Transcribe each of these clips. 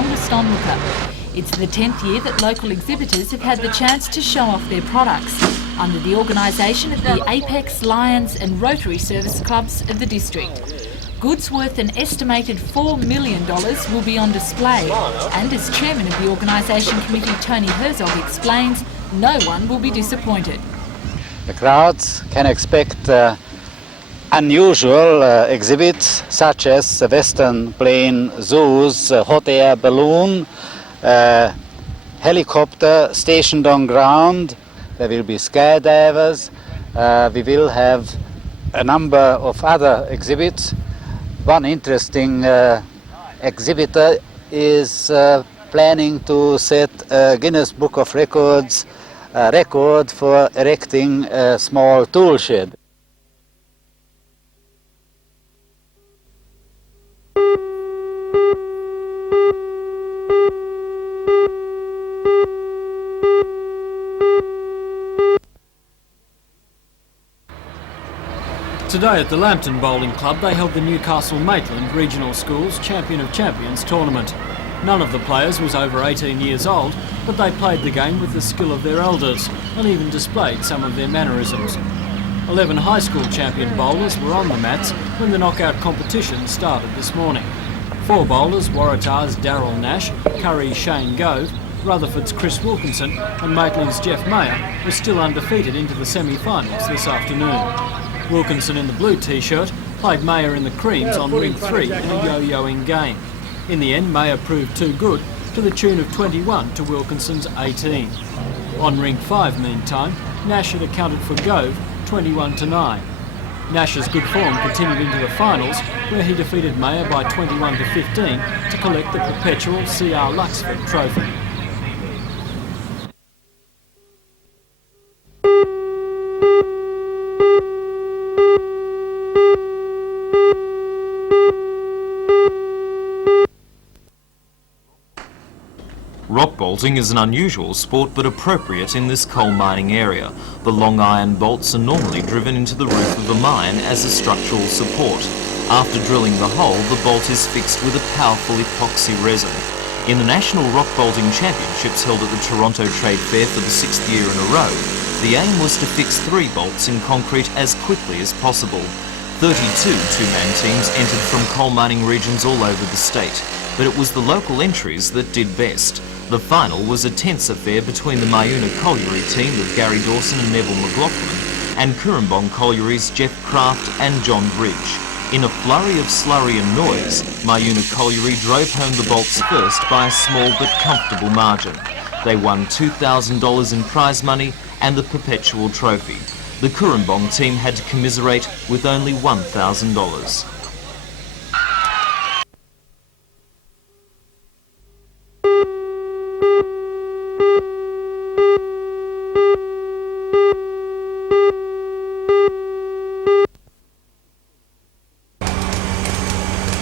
strongest onlooker. It's the 10th year that local exhibitors have had the chance to show off their products under the organisation of the Apex, Lions and Rotary Service Clubs of the district. Goods worth an estimated $4 million will be on display, and as chairman of the organisation committee Tony Herzog explains, no one will be disappointed. The crowds can expect unusual exhibits such as Western plane zoos, hot air balloon, helicopter stationed on ground. There will be skydivers. We will have a number of other exhibits. One interesting exhibitor is planning to set a Guinness Book of Records record for erecting a small tool shed. Today at the Lambton Bowling Club they held the Newcastle Maitland Regional Schools Champion of Champions tournament. None of the players was over 18 years old, but they played the game with the skill of their elders and even displayed some of their mannerisms. 11 high school champion bowlers were on the mats when the knockout competition started this morning. 4 bowlers, Waratah's Darryl Nash, Curry's Shane Gove, Rutherford's Chris Wilkinson and Maitland's Jeff Mayer were still undefeated into the semi-finals this afternoon. Wilkinson in the blue t-shirt played Mayer in the creams on ring 3 in a yo-yoing game. In the end, Mayer proved too good to the tune of 21 to Wilkinson's 18. On ring 5, meantime, Nash had accounted for Gove 21-9. Nash's good form continued into the finals, where he defeated Mayer by 21-15 to collect the perpetual CR Luxford trophy. Rock bolting is an unusual sport but appropriate in this coal mining area. The long iron bolts are normally driven into the roof of the mine as a structural support. After drilling the hole, the bolt is fixed with a powerful epoxy resin. In the National Rock Bolting Championships held at the Toronto Trade Fair for the 6th year in a row, the aim was to fix 3 bolts in concrete as quickly as possible. 32 two-man teams entered from coal mining regions all over the state, but it was the local entries that did best. The final was a tense affair between the Mayuna Colliery team of Gary Dawson and Neville McLaughlin and Currumbong Colliery's Jeff Craft and John Bridge. In a flurry of slurry and noise, Mayuna Colliery drove home the bolts first by a small but comfortable margin. They won $2,000 in prize money and the perpetual trophy. The Currumbong team had to commiserate with only $1,000.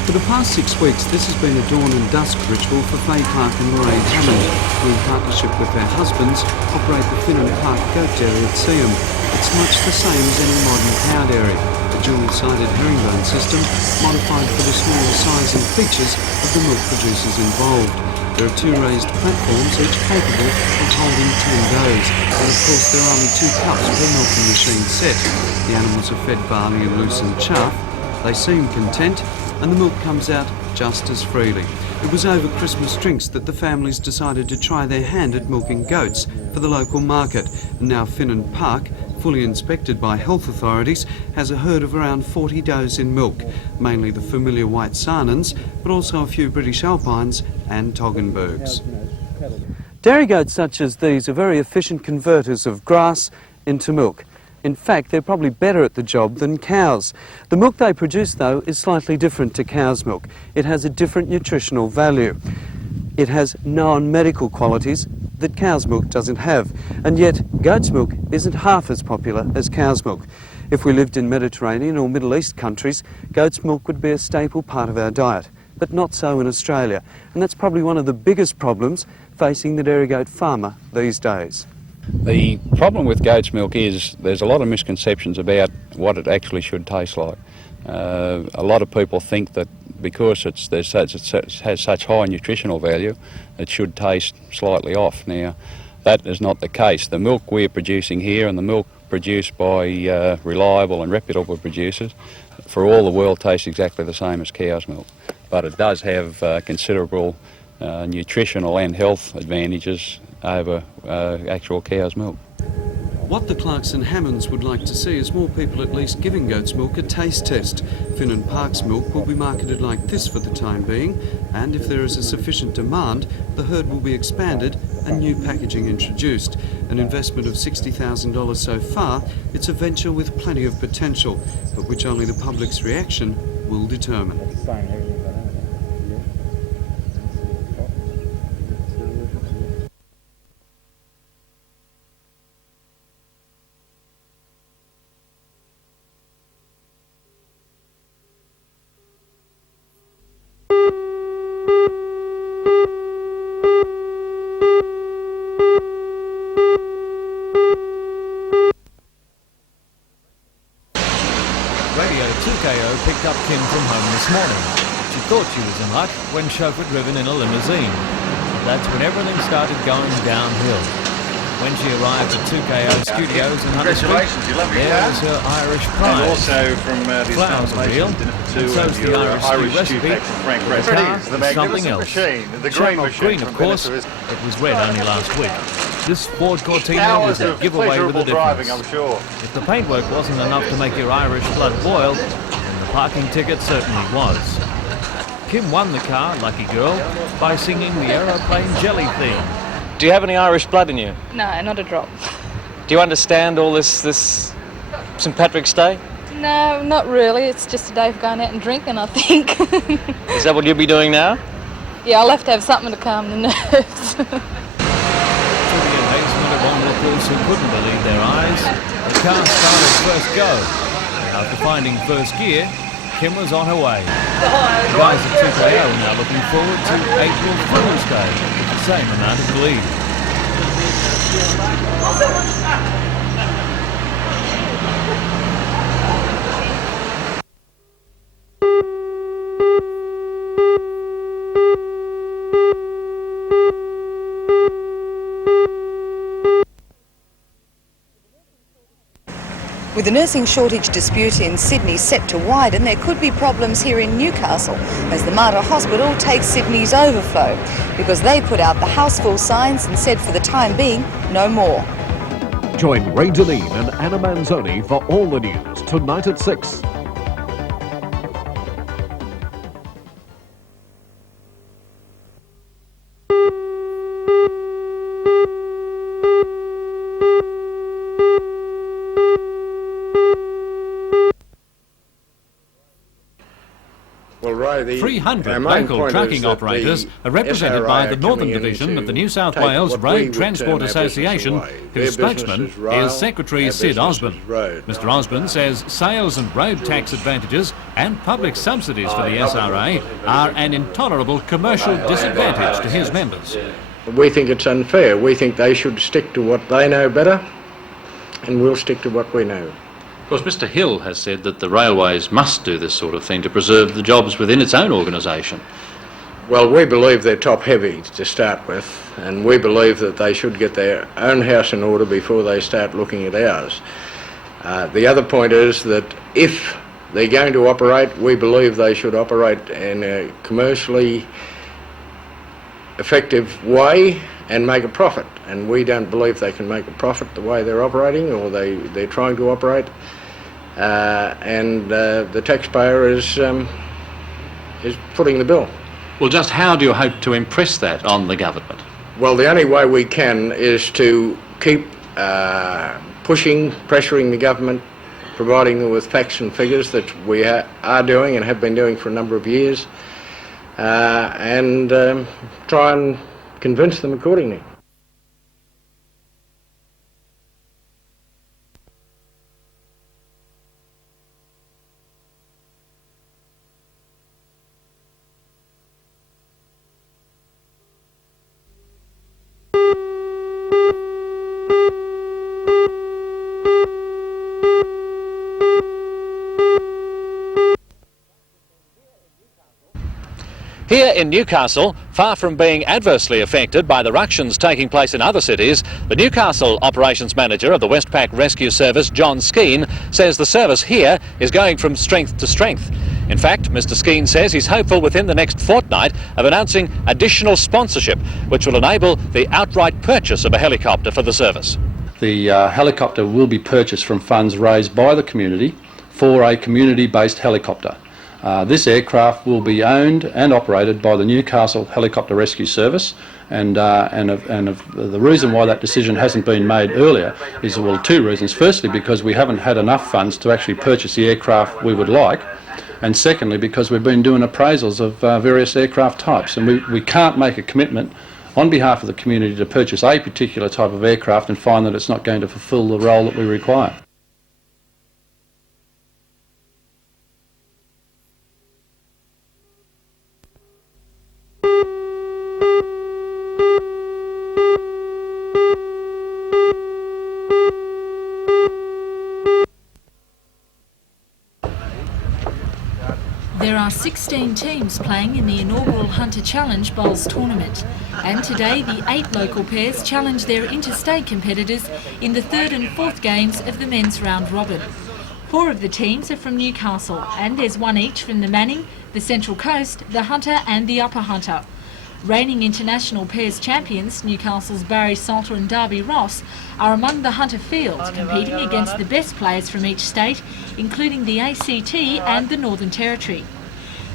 For the past 6 weeks, this has been a dawn and dusk ritual for Faye Clark and Lorraine Hammond, who in partnership with their husbands operate the Finnan Park Goat Dairy at Seaham. It's much the same as any modern cow dairy, a dual-sided herringbone system modified for the smaller size and features of the milk producers involved. There are 2 raised platforms, each capable of holding 10 does, and of course there are only 2 cups per milking machine set. The animals are fed barley and loosened chaff. They seem content, and the milk comes out just as freely. It was over Christmas drinks that the families decided to try their hand at milking goats for the local market. And now Finnan Park, fully inspected by health authorities, has a herd of around 40 does in milk, mainly the familiar white Saanens, but also a few British Alpines and Toggenburgs. Dairy goats such as these are very efficient converters of grass into milk. In fact, they're probably better at the job than cows. The milk they produce, though, is slightly different to cow's milk. It has a different nutritional value. It has non-medical qualities that cow's milk doesn't have. And yet, goat's milk isn't half as popular as cow's milk. If we lived in Mediterranean or Middle East countries, goat's milk would be a staple part of our diet. But not so in Australia. And that's probably one of the biggest problems facing the dairy goat farmer these days. The problem with goat's milk is there's a lot of misconceptions about what it actually should taste like. A lot of people think that because it has such high nutritional value, it should taste slightly off. Now, that is not the case. The milk we're producing here and the milk produced by reliable and reputable producers, for all the world, tastes exactly the same as cow's milk. But it does have considerable nutritional and health advantages over actual cow's milk. What the Clarks and Hammonds would like to see is more people at least giving goat's milk a taste test. Finn & Park's milk will be marketed like this for the time being, and if there is a sufficient demand, the herd will be expanded and new packaging introduced. An investment of $60,000 so far, it's a venture with plenty of potential, but which only the public's reaction will determine. Radio 2KO picked up Kim from home this morning. She thought she was in luck when chauffeur driven in a limousine. That's when everything started going downhill. When she arrived at 2KO Studios in Hunter Street, there was her Irish prize. And also from the flowers are real, and so's the Irish stew recipe. The car is something else. Shamrock green, of course. It was red only last week. This Ford Cortina was a giveaway with a difference. If the paintwork wasn't enough to make your Irish blood boil, then the parking ticket certainly was. Kim won the car, lucky girl, by singing the Aeroplane Jelly theme. Do you have any Irish blood in you? No, not a drop. Do you understand all this St Patrick's Day? No, not really. It's just a day for going out and drinking, I think. Is that what you'll be doing now? Yeah, I'll have to have something to calm the nerves. To the amazement of onlookers who couldn't believe their eyes, the car started first go. After finding first gear, Kim was on her way. The guys at 2KO are now looking forward to April Fool's Day with the same amount of glee. With the nursing shortage dispute in Sydney set to widen, there could be problems here in Newcastle as the Mater Hospital takes Sydney's overflow, because they put out the houseful signs and said for the time being, no more. Join Ray Deneen and Anna Manzoni for all the news tonight at 6. Well, Ray, 300 local trucking operators are represented by the Northern Division of the New South Wales Road Transport Association, whose spokesman is Secretary Sid Osborne. Mr Osborne says sales and road tax advantages and public subsidies for the SRA are an intolerable commercial disadvantage to his members. We think it's unfair. We think they should stick to what they know better, and we'll stick to what we know. Of course, Mr Hill has said that the railways must do this sort of thing to preserve the jobs within its own organisation. Well, we believe they're top-heavy to start with, and we believe that they should get their own house in order before they start looking at ours. The other point is that if they're going to operate, we believe they should operate in a commercially effective way and make a profit. And we don't believe they can make a profit the way they're operating, or they're trying to operate. The taxpayer is footing the bill. Well, just how do you hope to impress that on the government? Well, the only way we can is to keep pushing, pressuring the government, providing them with facts and figures that we are doing and have been doing for a number of years, and try and convince them accordingly. Here in Newcastle, far from being adversely affected by the ructions taking place in other cities, the Newcastle Operations Manager of the Westpac Rescue Service, John Skeen, says the service here is going from strength to strength. In fact, Mr Skeen says he's hopeful within the next fortnight of announcing additional sponsorship, which will enable the outright purchase of a helicopter for the service. The helicopter will be purchased from funds raised by the community for a community-based helicopter. This aircraft will be owned and operated by the Newcastle Helicopter Rescue Service, and the reason why that decision hasn't been made earlier is, well, two reasons. Firstly, because we haven't had enough funds to actually purchase the aircraft we would like, and secondly, because we've been doing appraisals of various aircraft types, and we can't make a commitment on behalf of the community to purchase a particular type of aircraft and find that it's not going to fulfil the role that we require. There are 16 teams playing in the inaugural Hunter Challenge Bowls tournament, and today the 8 local pairs challenge their interstate competitors in the 3rd and 4th games of the men's round robin. 4 of the teams are from Newcastle, and there's 1 each from the Manning, the Central Coast, the Hunter and the Upper Hunter. Reigning international pairs champions, Newcastle's Barry Salter and Darby Ross, are among the Hunter field, competing against the best players from each state, including the ACT and the Northern Territory.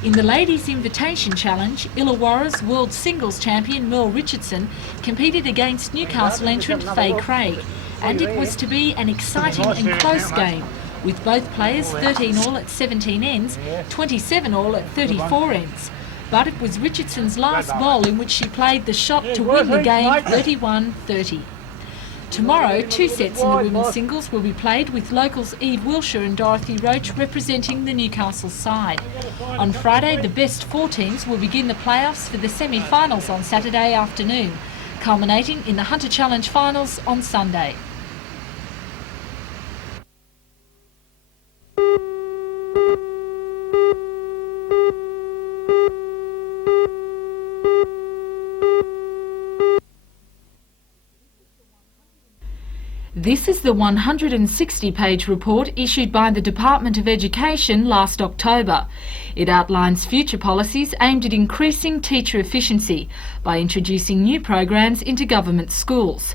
In the Ladies' Invitation Challenge, Illawarra's world singles champion Merle Richardson competed against Newcastle entrant Faye Craig, and it was to be an exciting and close game, with both players 13 all at 17 ends, 27 all at 34 ends. But it was Richardson's last bowl in which she played the shot to win the game 31-30. Tomorrow, 2 sets in the women's singles will be played, with locals Eve Wilshire and Dorothy Roach representing the Newcastle side. On Friday, the best 4 teams will begin the playoffs for the semi-finals on Saturday afternoon, culminating in the Hunter Challenge finals on Sunday. This is the 160-page report issued by the Department of Education last October. It outlines future policies aimed at increasing teacher efficiency by introducing new programs into government schools.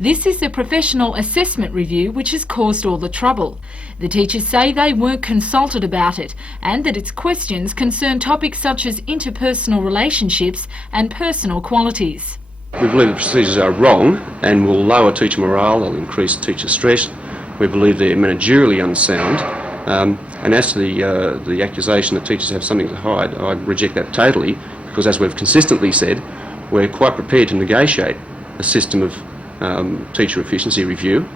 This is the professional assessment review which has caused all the trouble. The teachers say they weren't consulted about it, and that its questions concern topics such as interpersonal relationships and personal qualities. We believe the procedures are wrong and will lower teacher morale, they'll increase teacher stress. We believe they're managerially unsound. And as to the accusation that teachers have something to hide, I reject that totally, because as we've consistently said, we're quite prepared to negotiate a system of teacher efficiency review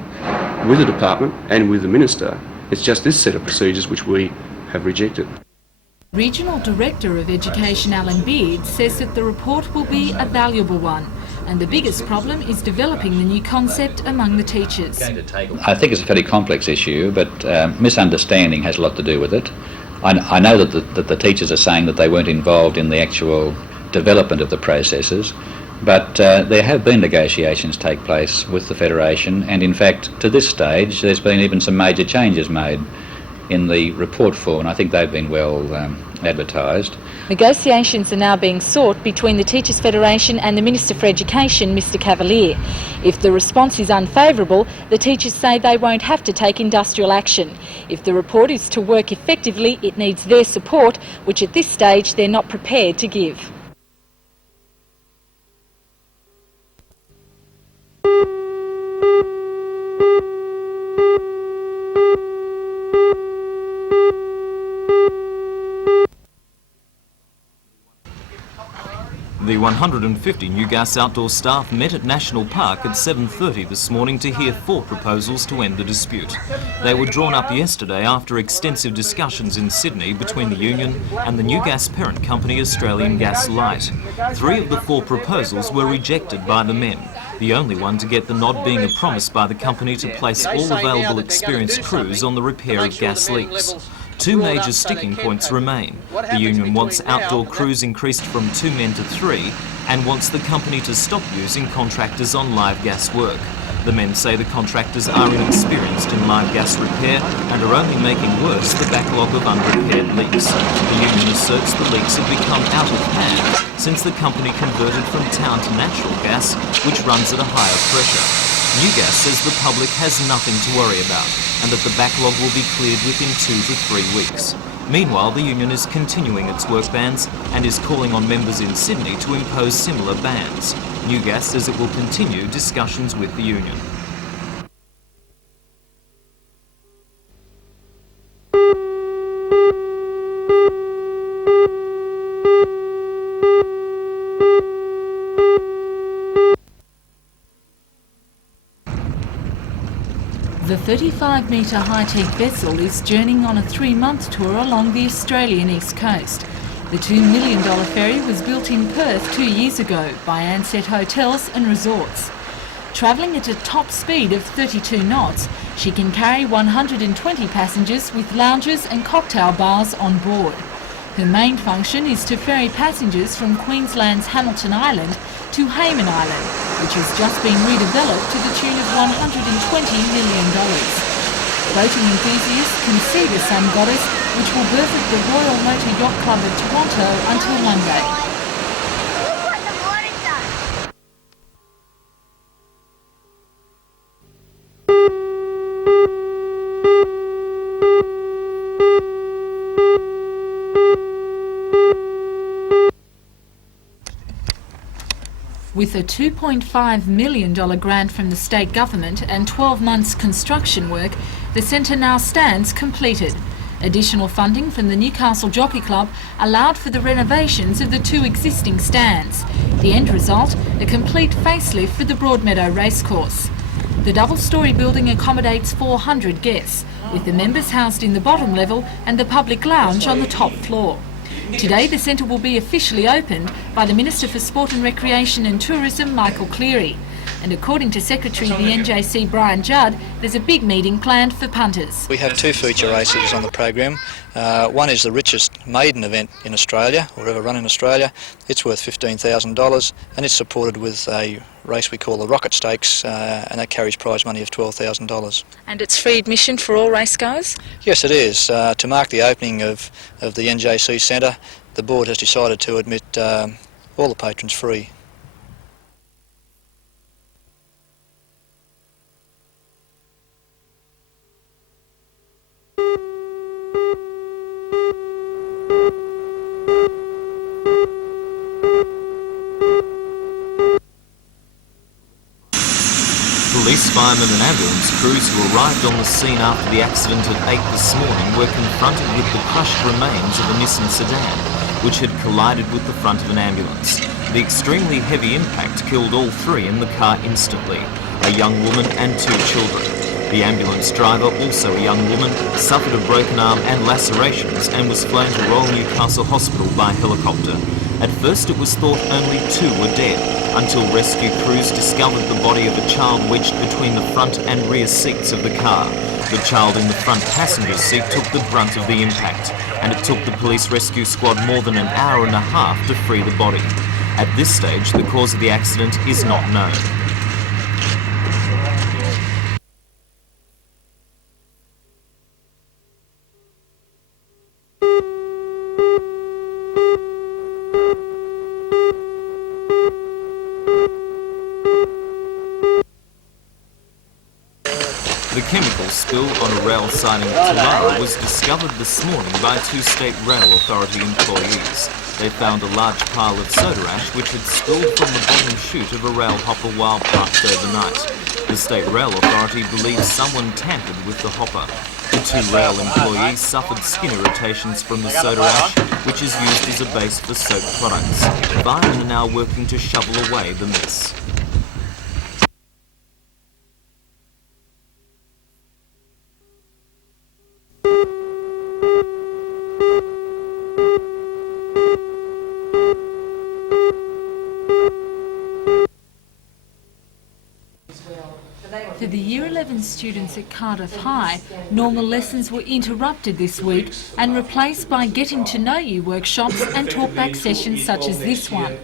with the department and with the minister. It's just this set of procedures which we have rejected. Regional Director of Education Alan Beard says that the report will be a valuable one, and the biggest problem is developing the new concept among the teachers. I think it's a fairly complex issue, but misunderstanding has a lot to do with it. I know that the teachers are saying that they weren't involved in the actual development of the processes, but there have been negotiations take place with the Federation, and in fact to this stage there's been even some major changes made in the report form, and I think they've been well advertised. Negotiations are now being sought between the Teachers Federation and the Minister for Education, Mr Cavalier. If the response is unfavourable, the teachers say they won't have to take industrial action. If the report is to work effectively, it needs their support, which at this stage they're not prepared to give. The 150 New Gas outdoor staff met at National Park at 7:30 this morning to hear 4 proposals to end the dispute. They were drawn up yesterday after extensive discussions in Sydney between the union and the New Gas parent company Australian Gas Light. 3 of the 4 proposals were rejected by the men, the only one to get the nod being a promise by the company to place all available experienced crews on the repair of gas leaks. Two major sticking points remain. The union wants outdoor crews increased from 2 men to 3 and wants the company to stop using contractors on live gas work. The men say the contractors are inexperienced in live gas repair and are only making worse the backlog of unrepaired leaks. The union asserts the leaks have become out of hand since the company converted from town to natural gas, which runs at a higher pressure. New Gas says the public has nothing to worry about and that the backlog will be cleared within 2 to 3 weeks. Meanwhile, the union is continuing its work bans and is calling on members in Sydney to impose similar bans. New Gas says it will continue discussions with the union. The 35-metre high-tech vessel is journeying on a 3-month tour along the Australian east coast. The $2 million ferry was built in Perth 2 years ago by Ansett Hotels and Resorts. Travelling at a top speed of 32 knots, she can carry 120 passengers with lounges and cocktail bars on board. Her main function is to ferry passengers from Queensland's Hamilton Island to Hayman Island, which has just been redeveloped to the tune of $120 million. Boating enthusiasts can see the Sun Goddess, which will berth at the Royal Motor Yacht Club of Toronto until Monday. With a $2.5 million grant from the state government and 12 months construction work, the centre now stands completed. Additional funding from the Newcastle Jockey Club allowed for the renovations of the 2 existing stands. The end result, a complete facelift for the Broadmeadow Racecourse. The double-storey building accommodates 400 guests, with the members housed in the bottom level and the public lounge on the top floor. Today the centre will be officially opened by the Minister for Sport and Recreation and Tourism, Michael Cleary. And according to Secretary of the NJC, Brian Judd, there's a big meeting planned for punters. We have 2 feature races on the program. One is the richest maiden event in Australia, or ever run in Australia. It's worth $15,000 and it's supported with a race we call the Rocket Stakes, and that carries prize money of $12,000. And it's free admission for all racegoers? Yes, it is. To mark the opening of the NJC Centre, the board has decided to admit all the patrons free. Police, firemen and ambulance crews who arrived on the scene after the accident at 8 this morning were confronted with the crushed remains of a Nissan sedan, which had collided with the front of an ambulance. The extremely heavy impact killed all 3 in the car instantly, a young woman and 2 children. The ambulance driver, also a young woman, suffered a broken arm and lacerations and was flown to Royal Newcastle Hospital by helicopter. At first it was thought only 2 were dead, until rescue crews discovered the body of a child wedged between the front and rear seats of the car. The child in the front passenger seat took the brunt of the impact, and it took the police rescue squad more than an hour and a half to free the body. At this stage, the cause of the accident is not known. The chemical spill on a rail siding at Torres was discovered this morning by 2 State Rail Authority employees. They found a large pile of soda ash which had spilled from the bottom chute of a rail hopper while parked overnight. The State Rail Authority believes someone tampered with the hopper. The 2 rail employees suffered skin irritations from the soda ash, which is used as a base for soap products. Firemen are now working to shovel away the mess. For the Year 11 students at Cardiff High, normal lessons were interrupted this week and replaced by getting to know you workshops and talkback sessions such as this one.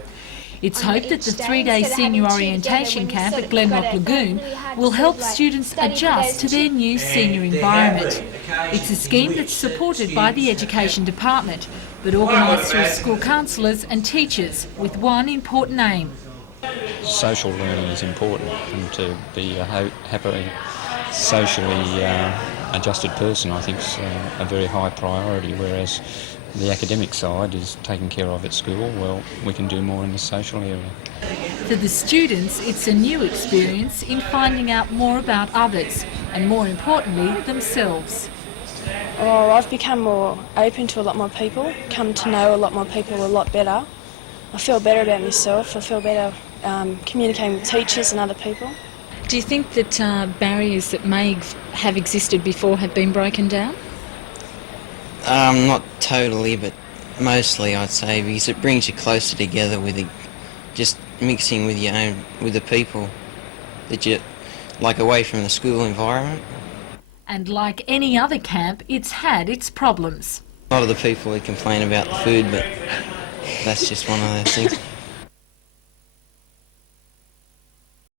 It's hoped that the 3-day senior orientation camp at Glenrock Lagoon will help students adjust to their new senior environment. It's a scheme that's supported by the Education Department, but organised through school counsellors and teachers with one important aim. Social learning is important, and to be a happily, socially adjusted person, I think, is a very high priority, whereas the academic side is taken care of at school. Well, we can do more in the social area. For the students, it's a new experience in finding out more about others and, more importantly, themselves. Well, I've become more open to a lot more people, come to know a lot more people a lot better. I feel better about myself, I feel better communicating with teachers and other people. Do you think that barriers that may have existed before have been broken down? Not totally, but mostly I'd say, because it brings you closer together with just mixing with with the people that you like away from the school environment. And like any other camp, it's had its problems. A lot of the people would complain about the food, but that's just one of those things.